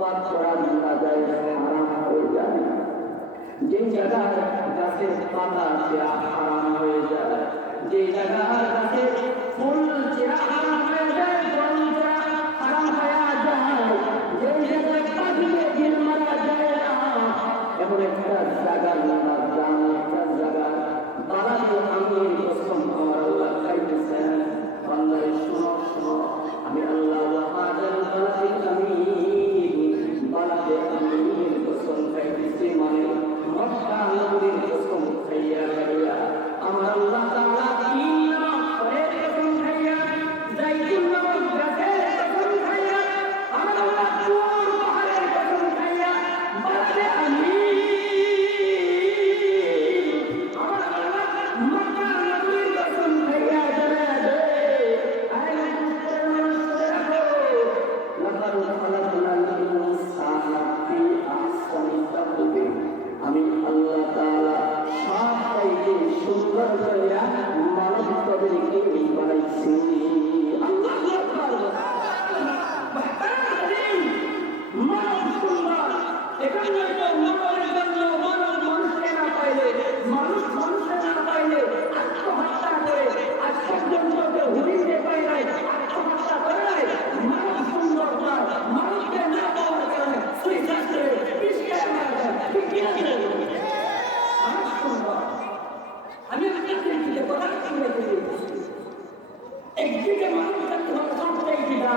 পাপ করা না যায় হারাম হয়ে যায়। যে জায়গার গাছের পাতা চেরা হারাম হয়ে যায়। যে জায়গার গাছের ফুল চেরা হারাম হয়ে যায় আমি আল্লাহ আমি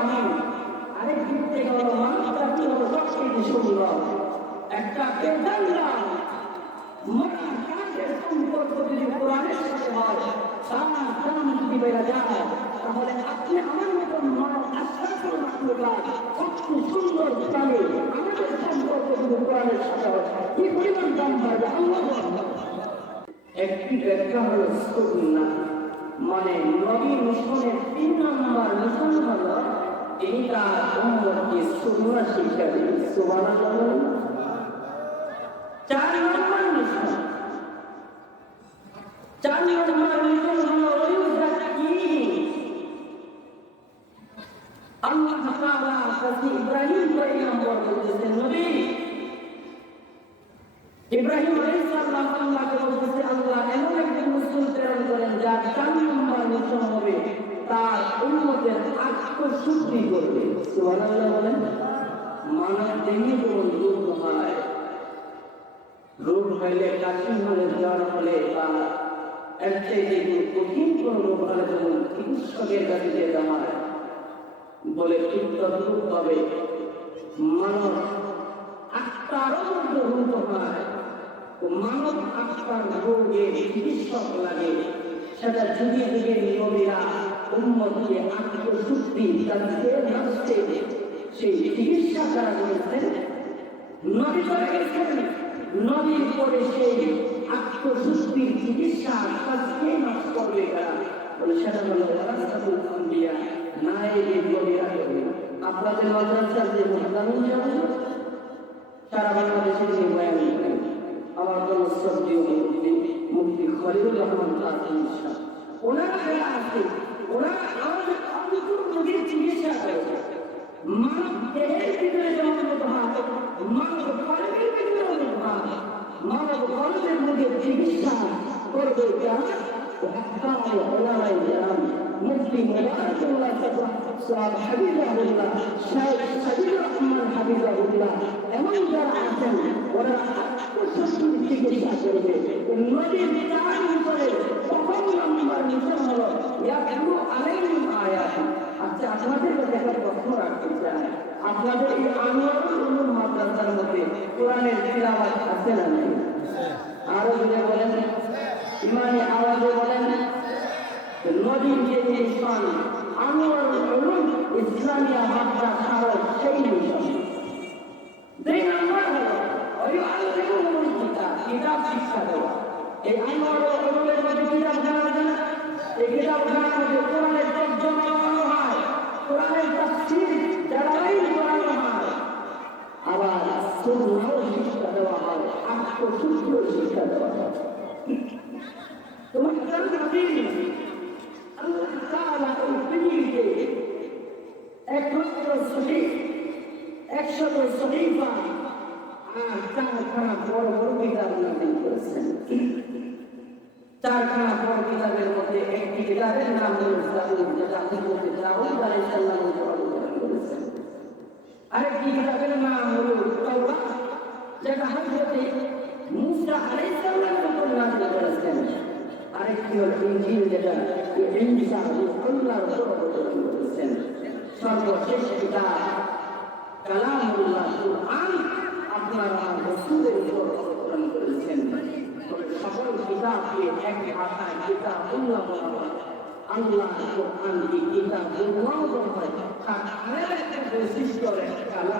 দামি আরেক দিক থেকে হলো মানুষ থাকতে হবে সবচাইতে সুন্দর একটা বেদাল্লা মরা কাজের সম্পর্ক যদি কোরআনের সাথে হয় সারা দাম যদি বেড়ে যায়, তাহলে আপনি আমার মতন মানব আশ্বাসের সবচেয়ে কি হলো সুন্নাহ। মানে নবী মিশনের তিন নম্বর মিশন হলো তিনি তার উম্মতকে সুন্নাহ শিক্ষা দিন সুবহানাল্লাহ চার নম্বর মিশন চার নম্বর মিশন ইব্রাহিম আল্লাহ এমন একজন মুসলিম প্রেরণ করেন যার চার নম্বর হবে তার উন্মতের আত্মশুদ্ধি করবে। সুবহানাল্লাহ বলেন, মানব দেহে যেমন রোগ হয়, রোগ হইলে কাশি হলে জ্বর হলে বা এর চাইতে কঠিন কোন রোগ হলে যেমন চিকিৎসকের কাছে যেতে হয় বলে ঠিক তদ্রুপ ভাবে মানব আত্মারও রূপ হয় মানব আত্মার রোগে চিকিৎসক লাগে। সেটা যুগে যুগে নবীরা উন্মতকে আত্মশুদ্ধি তাদেরকে নষ্টে সেই চিকিৎসা তারা করেছেন নবী করে গেছেন নবীর পরে সেই আত্মশুদ্ধির চিকিৎসা কাজকে নষ্ট করবে তারা বলে সেটা হলো রাস্তাতুল আম্বিয়া নায়েবে নবীরা করবে আপনাদের মাদ্রাসার যে মুহতামিম সাহেব সারা বাংলাদেশে তিনি বয়ান আমার জন্য শ্রদ্ধীয় মুক্তি মুক্তি খলিলুর রহমান কাসিম শাহ ওনারা আছে ওনারা আমাদের অন্তর রোগীর চিকিৎসা করেছে মানব দেহের ভিতরে যেমন হয় মানব কলমের ভিতরে হয় মানব কলমের মধ্যে চিকিৎসা করবে যারা وأحكام العلماء الكرام مفتي مبارك الله صاحب حبيبه الله شيخ سبيل الرحمن حبيبه الله এমন যারা আছেন ওরা আত্মশক্তির চিকিৎসা করবে নদীর চার করে প্রথম নম্বর মিশন হলো ইয়াকলু আলাইহিম আয়াত আচ্ছা আপনাদের কাছে একটা প্রশ্ন রাখতে চাই আপনাদের এই আনোয়ারুল উলুম মাদ্রাসার মধ্যে কোরআনের তিলাওয়াত আছে না নাই। আরও যদি বলেন ইমানি আওয়াজে বলেন নদীর যে মিশন আনোয়ারুল উলুম ইসলামিয়া মাদ্রাসার সেই দুই নম্বর হলো ওই আল্লাহুল কিতাব কিতাব শিক্ষা দেওয়া এই আনোয়ারুল উলুমের মধ্যে কিতাব জানা যায় না এই কিতাব জানার মধ্যে কোরআনের তর্জমা করানো হয়। কোরআনের তাফসীর যারাই করানো হয়। আবার সুন্নাহ শিক্ষা দেওয়া হয় আত্মশুদ্ধিও শিক্ষা দেওয়া হয়। তোমার নবী আল্লাহ তাআলা ওই পৃথিবীতে একমাত্র সঠিক একশো শরীফা আর চারখানা বড় বড় কিতাব নাজিল করেছেন চারখানা বড় কিতাবের মধ্যে একটি কিতাবের নাম হল জাবুর যেটা হযরত দাউদ আলাইহিস সালাম অবতীর্ণ করেছেন আরেকটি কিতাবের নাম হল তাওরাত যেটা হযরত মুসা আলাইহিস সালামের উপর নাযিল করেছেন। আরেকটি হল কুরআন, আপনারা সকল কিতাবকে এক ভাষায় কিতাবুল্লাহ বলা হয় আল্লাহ কোরআনকে কিতাবুল্লাহ বলা হয় তার আরেকটা বৈশিষ্ট্য আল্লাহ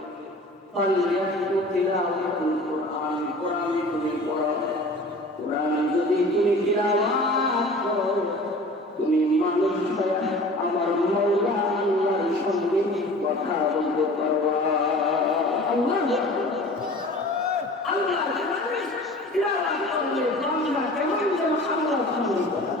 পাল্লিয়াতু তিলাওয়াতুল কোরআন কোরআন তুমি পড়ো কোরআন যদি তুমি তিলাওয়াত করো তুমি মানুষ হয়ে আমার মৌলা আল্লাহর সঙ্গে কথা বলতে পারবা আল্লাহ আল্লাহ তিলাওয়াত করলে বান্দা কেমন যেন আল্লাহর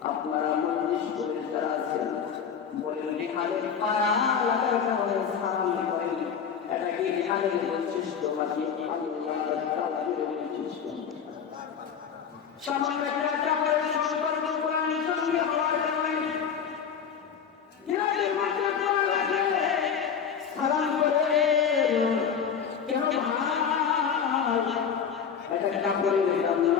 আপনারা মন্দির করে আছেন বলেন বিহারের পায়া লাগার কারণে সালাম করেন। এটা কি বিহারের বৈশিষ্ট্য নাকি আল্লাহর তাআলার বৈশিষ্ট্য সামান্য একটা চাপের সম্পর্ক কোরআনের সঙ্গে হওয়ার কারণে কেন কাপড়ের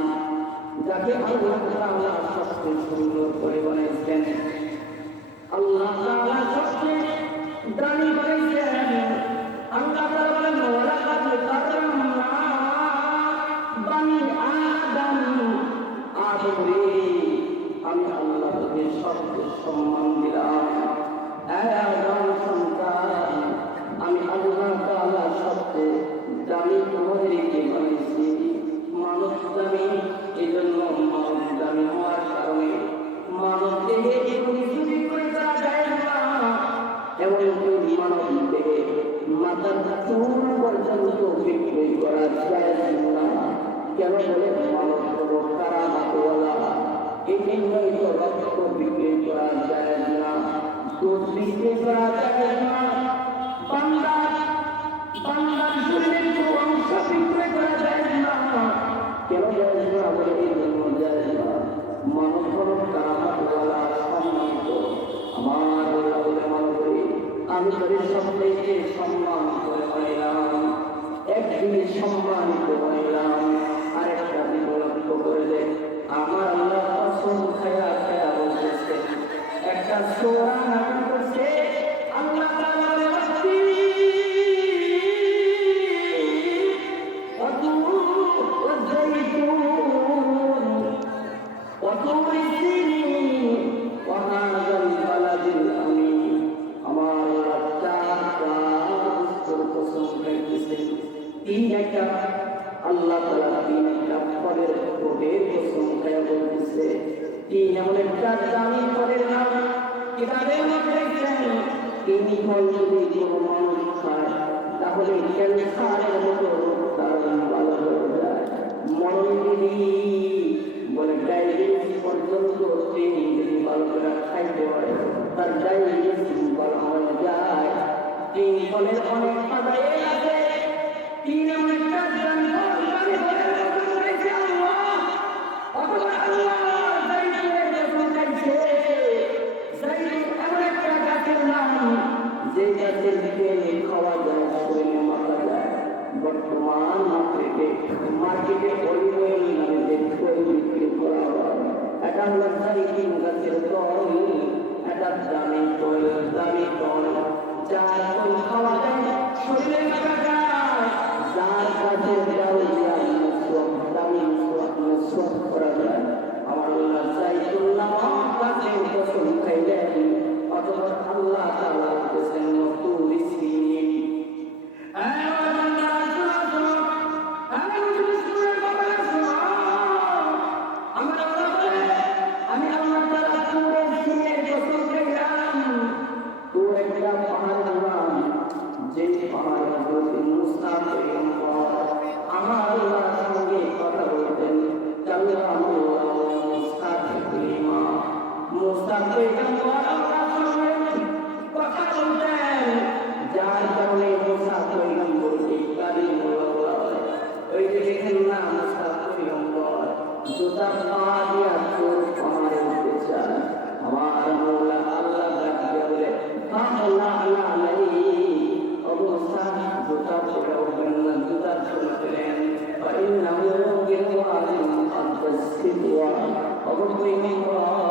যাকে আল্লাহ তাআলা সবচেয়ে সুন্দর করে বানিয়েছেন আল্লাহ সবচেয়ে দামি কেন বলে তারা মাতোয়ালা এই জন্যই তো রক্ত বিক্রি করা যায় না দুধ বিক্রি করা যায় না বাংলা বাংলার না কেন সম্মানিত সম্মানিত হয় এভাবে আমাদের জ্ঞান তিনি হলে যদি মানুষ খায় তাহলে ক্যান্সারের মতো তার ভালো হয়ে যায় মরণজীবী বলে ডায়াবেটিস পর্যন্ত তিনি যদি ভালো করে খাইতে হয় তার ডায়াবেটিস ভালো হয়ে যায় তিনি বলেন অনেক কথাই আছে তিনি অনেকটা জানতে পারে অথবা আল্লাহ Martínez. وإنه يغفر عن القلب السوى ومطلق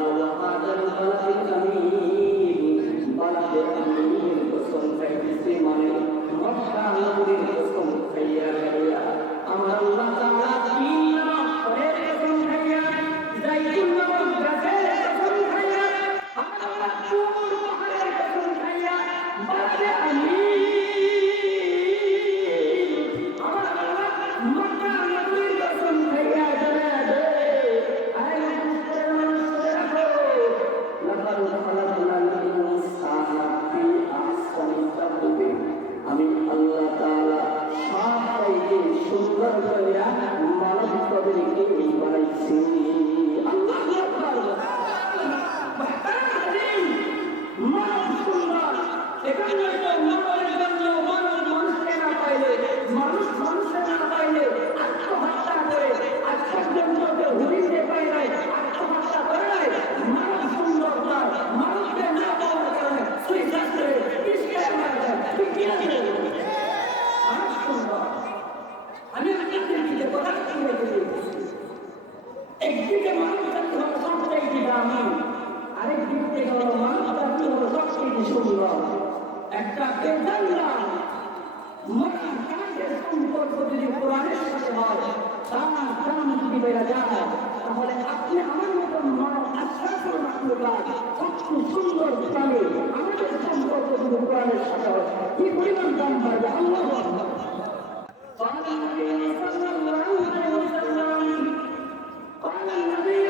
আল্লাহ রহমান মানব পদের একটি মেয়ে বানাইছে সবচেয়ে সুন্দর একটা বেজাল্লা মন কাজের সম্পর্ক যদি কোরআনের সাথে হয় তার দাম যদি বেড়ে যায় তাহলে আপনি আমার মতন মানব আশ্বাসন মাত্রকার সবচেয়ে সুন্দর প্রাণী আমাদের সম্পর্ক যদি কোরআনের সাথে হয় কি পরিমাণ দাম বাড়বে আল্লাহ قال النبي صلى الله عليه وسلم قال النبي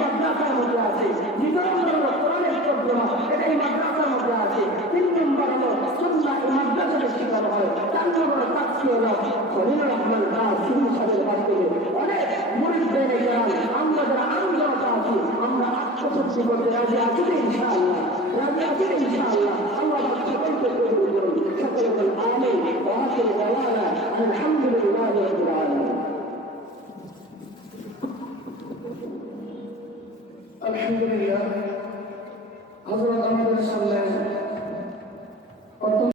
মাদ্রাসার মধ্যে আছে নিরন্তর কোরআনের তর্জমা এটা এই মাদ্রাসার মধ্যে আছে তিন নম্বর হলো সুন্না এই মাদ্রাসাটা শেখানো হয় চার নম্বর তাকসি হলো খলিল রহমান দাস শুরু সাহেবের কাছ থেকে অনেক মুরিদ বেড়ে গেলাম আমরা যারা আন্দোলনটা আছি আমরা আত্মসত্যি করতে রাজি আছি ইনশাআল্লাহ রাজি আছি ইনশাআল্লাহ আল্লাহ সকলকে কবুল করুন সকলকে আমিন ওয়া আখির দাওয়ানা আলহামদুলিল্লাহি রাব্বিল আলামিন আলহামদুলিল্লাহ হজরত আমাদের সামনে